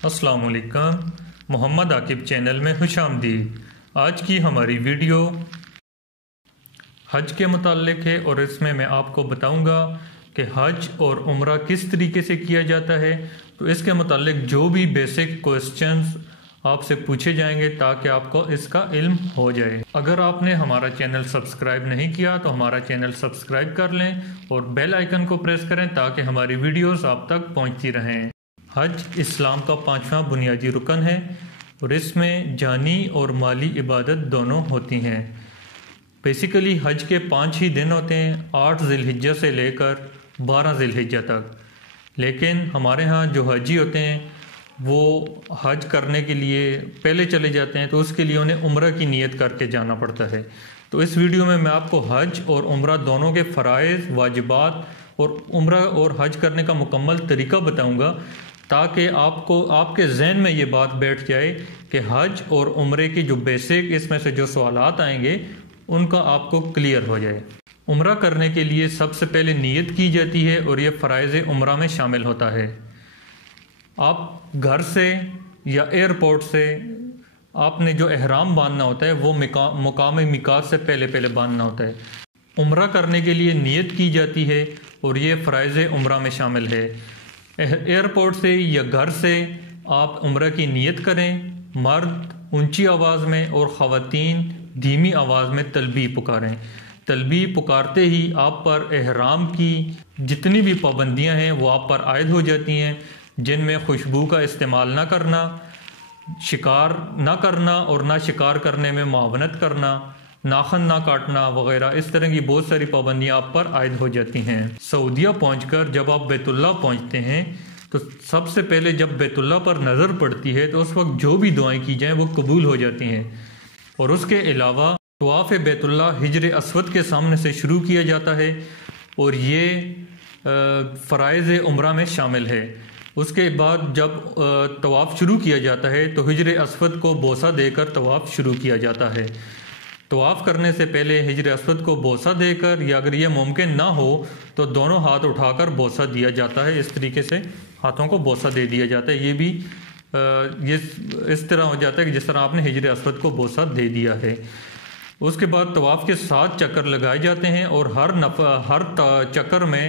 السلام علیکم، محمد عاقب چینل میں خوش آمدید۔ آج کی ہماری ویڈیو حج کے متعلق ہے اور اس میں آپ کو بتاؤں گا کہ حج اور عمرہ کس طریقے سے کیا جاتا ہے۔ تو اس کے متعلق جو بھی بیسک کوسچنز آپ سے پوچھے جائیں گے تاکہ آپ کو اس کا علم ہو جائے۔ اگر آپ نے ہمارا چینل سبسکرائب نہیں کیا تو ہمارا چینل سبسکرائب کر لیں اور بیل آئیکن کو پریس کریں تاکہ ہماری ویڈیوز آپ تک پہنچتی رہیں۔ حج اسلام کا 5واں بنیادی رکن ہے اور اس میں جانی اور مالی عبادت دونوں ہوتی ہیں۔ بیسیکلی حج کے 5 ہی دن ہوتے ہیں، 8 ذی الحجہ سے لے کر 12 ذی الحجہ تک۔ لیکن ہمارے ہاں جو حاجی ہوتے ہیں وہ حج کرنے کے لیے پہلے چلے جاتے ہیں تو اس کے لیے انہیں عمرہ کی نیت کر کے جانا پڑتا ہے۔ تو اس ویڈیو میں آپ کو حج اور عمرہ دونوں کے فرائض، واجبات اور عمرہ اور حج کرنے کا مکمل طریقہ بتاؤں گا تاکہ آپ کے ذہن میں یہ بات بیٹھ جائے کہ حج اور عمرے کی جو بیسک اس میں سے جو سوالات آئیں گے ان کا آپ کو کلیئر ہو جائے۔ عمرہ کرنے کے لیے سب سے پہلے نیت کی جاتی ہے اور یہ فرائض عمرہ میں شامل ہوتا ہے۔ آپ گھر سے یا ایئرپورٹ سے آپ نے جو احرام باندھنا ہوتا ہے وہ مقام میقات سے پہلے باندھنا ہوتا ہے۔ عمرہ کرنے کے لیے نیت کی جاتی ہے اور یہ فرائض عمرہ میں شامل ہے۔ ایئرپورٹ سے یا گھر سے آپ عمرہ کی نیت کریں، مرد اونچی آواز میں اور خواتین دھیمی آواز میں تلبیہ پکاریں۔ تلبیہ پکارتے ہی آپ پر احرام کی جتنی بھی پابندیاں ہیں وہ آپ پر عائد ہو جاتی ہیں، جن میں خوشبو کا استعمال نہ کرنا، شکار نہ کرنا اور نہ شکار کرنے میں معاونت کرنا، ناخن نہ کاٹنا وغیرہ، اس طرح کی بہت ساری پابندیاں آپ پر عائد ہو جاتی ہیں۔ سعودیہ پہنچ کر جب آپ بیت اللہ پہنچتے ہیں تو سب سے پہلے جب بیت اللہ پر نظر پڑتی ہے تو اس وقت جو بھی دعائیں کی جائیں وہ قبول ہو جاتی ہیں۔ اور اس کے علاوہ طواف بیت اللہ حجر اسود کے سامنے سے شروع کیا جاتا ہے اور یہ فرائض عمرہ میں شامل ہے۔ اس کے بعد جب طواف شروع کیا جاتا ہے تو حجر اسود کو بوسہ دے کر طواف شروع کیا جاتا ہے۔ طواف کرنے سے پہلے حجر اسود کو بوسہ دے کر، یا اگر یہ ممکن نہ ہو تو دونوں ہاتھ اٹھا کر بوسہ دیا جاتا ہے۔ اس طریقے سے ہاتھوں کو بوسہ دے دیا جاتا ہے۔ یہ بھی اس طرح ہو جاتا ہے کہ جس طرح آپ نے حجر اسود کو بوسہ دے دیا ہے۔ اس کے بعد طواف کے 7 چکر لگائے جاتے ہیں اور ہر چکر میں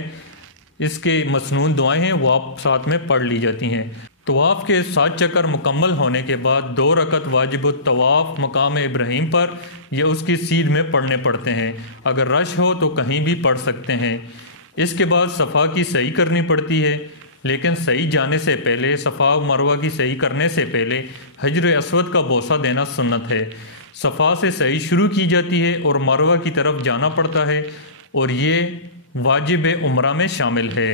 اس کے مسنون دعائیں ہیں وہ آپ ساتھ میں پڑھ لی جاتی ہیں۔ طواف کے 7 چکر مکمل ہونے کے بعد 2 رکعت واجب الطواف مقام ابراہیم پر یا اس کی سیدھ میں پڑھنے پڑتے ہیں۔ اگر رش ہو تو کہیں بھی پڑھ سکتے ہیں۔ اس کے بعد صفا کی سعی کرنی پڑتی ہے، لیکن سعی جانے سے پہلے، صفا و مروہ کی سعی کرنے سے پہلے حجر اسود کا بوسہ دینا سنت ہے۔ صفا سے سعی شروع کی جاتی ہے اور مروہ کی طرف جانا پڑتا ہے اور یہ واجب عمرہ میں شامل ہے۔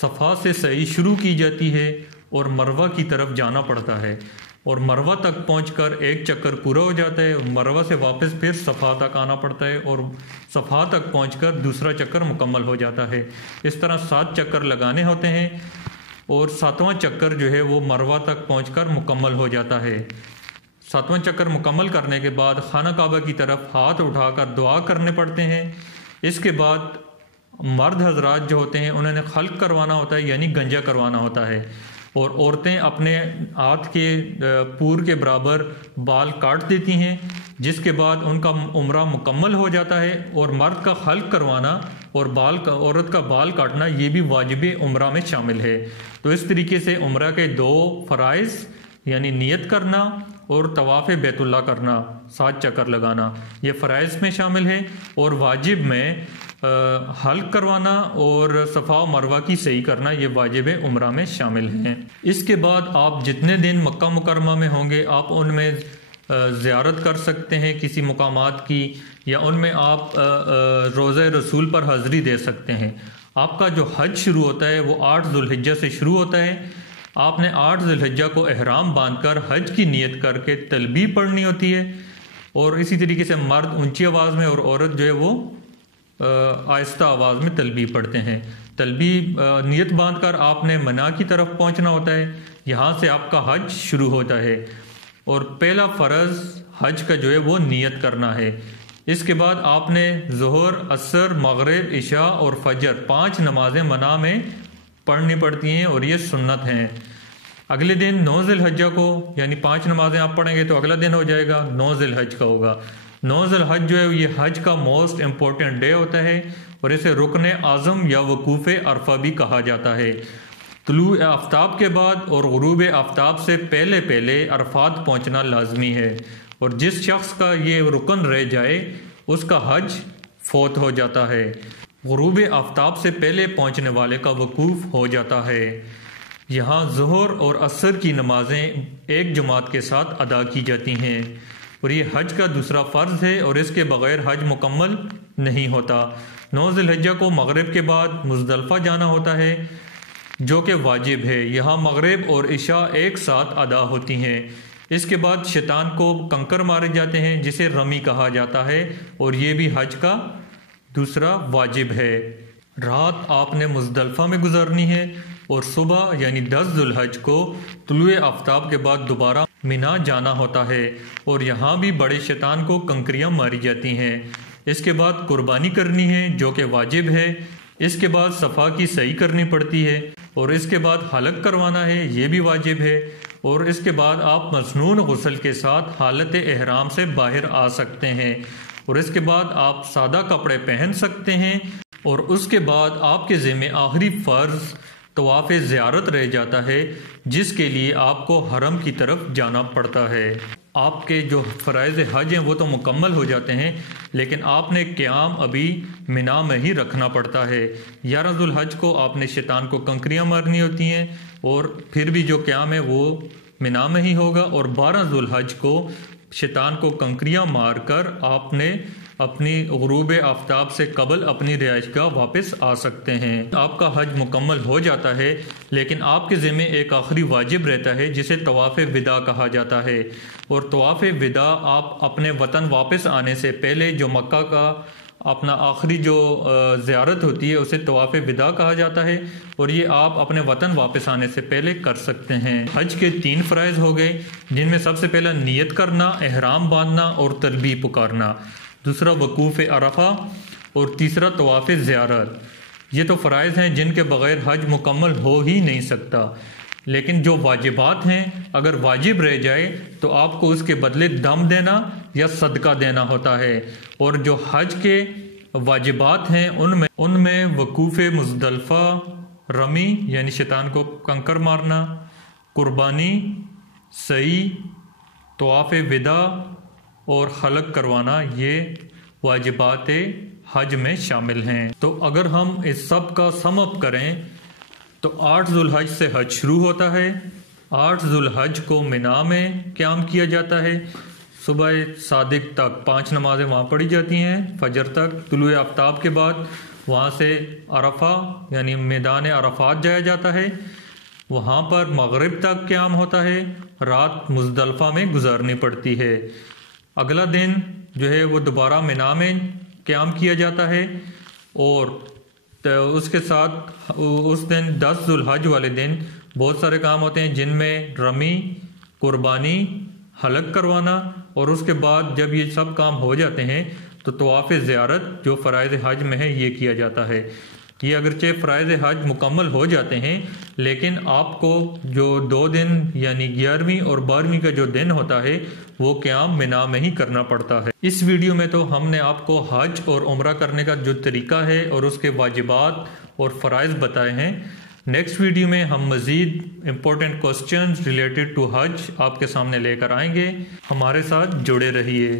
صفا سے سعی شروع کی جاتی ہے اور مروہ کی طرف جانا پڑتا ہے اور مروہ تک پہنچ کر 1 چکر پورا ہو جاتا ہے اور مروہ سے واپس پھر صفا تک آنا پڑتا ہے اور صفا تک پہنچ کر دوسرا چکر مکمل ہو جاتا ہے۔ اس طرح 7 چکر لگانے ہوتے ہیں اور 7واں چکر جو ہے وہ مروہ تک پہنچ کر مکمل ہو جاتا ہے۔ 7واں چکر مکمل کرنے کے بعد خانہ کعبہ کی طرف ہاتھ اٹھا کر دعا کرنے پڑتے ہیں۔ اس کے بعد مرد حضرات جو ہوتے ہیں انہوں نے خلق کروانا ہوتا ہے، یعنی گنجا کروانا ہوتا ہے، اور عورتیں اپنے ہاتھ کے پور کے برابر بال کاٹ دیتی ہیں، جس کے بعد ان کا عمرہ مکمل ہو جاتا ہے۔ اور مرد کا خلق کروانا اور عورت کا بال کاٹنا یہ بھی واجب عمرہ میں شامل ہے۔ تو اس طریقے سے عمرہ کے 2 فرائض یعنی نیت کرنا اور طواف بیت اللہ کرنا، 7 چکر لگانا، یہ فرائض میں شامل ہے، اور واجب میں حلق کروانا اور صفا و مروہ کی سعی کرنا یہ واجب عمرہ میں شامل ہیں۔ اس کے بعد آپ جتنے دن مکہ مکرمہ میں ہوں گے آپ ان میں زیارت کر سکتے ہیں کسی مقامات کی، یا ان میں آپ روضہ رسول پر حاضری دے سکتے ہیں۔ آپ کا جو حج شروع ہوتا ہے وہ 8 ذی الحجہ سے شروع ہوتا ہے۔ آپ نے 8 ذی الحجہ کو احرام باندھ کر حج کی نیت کر کے تلبیہ پڑھنی ہوتی ہے، اور اسی طریقے سے مرد اونچی آواز میں اور عورت جو ہے وہ آہستہ آواز میں تلبیہ پڑھتے ہیں۔ تلبیہ نیت باندھ کر آپ نے منا کی طرف پہنچنا ہوتا ہے، یہاں سے آپ کا حج شروع ہوتا ہے، اور پہلا فرض حج کا جو ہے وہ نیت کرنا ہے۔ اس کے بعد آپ نے ظہر، عصر، مغرب، عشاء اور فجر 5 نمازیں منا میں پڑھنی پڑتی ہیں اور یہ سنت ہیں۔ اگلے دن 9 ذی الحجہ کو یعنی 5 نمازیں آپ پڑھیں گے تو اگلا دن ہو جائے گا 9 ذی الحج کا ہوگا۔ 9 ذی الحج جو ہے یہ حج کا موسٹ امپورٹنٹ ڈے ہوتا ہے اور اسے رکن اعظم یا وقوف عرفہ بھی کہا جاتا ہے۔ طلوع آفتاب کے بعد اور غروب آفتاب سے پہلے پہلے عرفات پہنچنا لازمی ہے، اور جس شخص کا یہ رکن رہ جائے اس کا حج فوت ہو جاتا ہے۔ غروب آفتاب سے پہلے پہنچنے والے کا وقوف ہو جاتا ہے۔ یہاں ظہر اور عصر کی نمازیں ایک جماعت کے ساتھ ادا کی جاتی ہیں، اور یہ حج کا دوسرا فرض ہے اور اس کے بغیر حج مکمل نہیں ہوتا۔ 9 ذی الحجہ کو مغرب کے بعد مزدلفہ جانا ہوتا ہے جو کہ واجب ہے۔ یہاں مغرب اور عشاء ایک ساتھ ادا ہوتی ہیں۔ اس کے بعد شیطان کو کنکر مارے جاتے ہیں جسے رمی کہا جاتا ہے، اور یہ بھی حج کا دوسرا واجب ہے۔ رات آپ نے مزدلفہ میں گزارنی ہے اور صبح یعنی 10 ذی الحج کو طلوع آفتاب کے بعد دوبارہ مینا جانا ہوتا ہے، اور یہاں بھی بڑے شیطان کو کنکریاں ماری جاتی ہیں۔ اس کے بعد قربانی کرنی ہے جو کہ واجب ہے۔ اس کے بعد صفا کی سعی کرنی پڑتی ہے، اور اس کے بعد حلق کروانا ہے، یہ بھی واجب ہے۔ اور اس کے بعد آپ مسنون غسل کے ساتھ حالت احرام سے باہر آ سکتے ہیں، اور اس کے بعد آپ سادہ کپڑے پہن سکتے ہیں، اور اس کے بعد آپ کے ذمہ آخری فرض طواف زیارت رہ جاتا ہے، جس کے لیے آپ کو حرم کی طرف جانا پڑتا ہے۔ آپ کے جو فرائض حج ہیں وہ تو مکمل ہو جاتے ہیں، لیکن آپ نے قیام ابھی مینا میں ہی رکھنا پڑتا ہے۔ 11 ذی الحج کو آپ نے شیطان کو کنکریاں مارنی ہوتی ہیں، اور پھر بھی جو قیام ہے وہ مینا میں ہی ہوگا، اور 12 ذی الحج کو شیطان کو کنکریاں مار کر آپ نے اپنی غروب آفتاب سے قبل اپنی رہائش گاہ واپس آ سکتے ہیں۔ آپ کا حج مکمل ہو جاتا ہے، لیکن آپ کے ذمہ ایک آخری واجب رہتا ہے جسے طواف وداع کہا جاتا ہے، اور طواف وداع آپ اپنے وطن واپس آنے سے پہلے جو مکہ کا اپنا آخری جو زیارت ہوتی ہے اسے طواف وداع کہا جاتا ہے، اور یہ آپ اپنے وطن واپس آنے سے پہلے کر سکتے ہیں۔ حج کے 3 فرائض ہو گئے، جن میں سب سے پہلا نیت کرنا، احرام باندھنا اور تلبیہ پکارنا، دوسرا وقوف عرفہ، اور تیسرا طواف زیارت۔ یہ تو فرائض ہیں جن کے بغیر حج مکمل ہو ہی نہیں سکتا، لیکن جو واجبات ہیں اگر واجب رہ جائے تو آپ کو اس کے بدلے دم دینا یا صدقہ دینا ہوتا ہے، اور جو حج کے واجبات ہیں ان میں وقوف مزدلفہ، رمی یعنی شیطان کو کنکر مارنا، قربانی، سعی، طواف وداع اور حلق کروانا، یہ واجبات حج میں شامل ہیں۔ تو اگر ہم اس سب کا سم اپ کریں تو 8 ذی الحج سے حج شروع ہوتا ہے۔ 8 ذی الحج کو مینا میں قیام کیا جاتا ہے، صبح صادق تک 5 نمازیں وہاں پڑھی جاتی ہیں، فجر تک۔ طلوع آفتاب کے بعد وہاں سے عرفہ یعنی میدان عرفات جایا جاتا ہے، وہاں پر مغرب تک قیام ہوتا ہے، رات مزدلفہ میں گزارنی پڑتی ہے۔ اگلا دن جو ہے وہ دوبارہ مینا میں قیام کیا جاتا ہے، اور اس کے ساتھ اس دن 10 ذی الحج والے دن بہت سارے کام ہوتے ہیں، جن میں رمی، قربانی، حلق کروانا، اور اس کے بعد جب یہ سب کام ہو جاتے ہیں تو طواف زیارت جو فرائض حج میں ہے یہ کیا جاتا ہے۔ یہ اگرچہ فرائض حج مکمل ہو جاتے ہیں، لیکن آپ کو جو 2 دن یعنی 11ویں اور 12ویں کا جو دن ہوتا ہے وہ قیام مینا میں ہی کرنا پڑتا ہے۔ اس ویڈیو میں تو ہم نے آپ کو حج اور عمرہ کرنے کا جو طریقہ ہے اور اس کے واجبات اور فرائض بتائے ہیں۔ نیکسٹ ویڈیو میں ہم مزید امپورٹنٹ کوسچنز ریلیٹڈ ٹو حج آپ کے سامنے لے کر آئیں گے۔ ہمارے ساتھ جڑے رہیے۔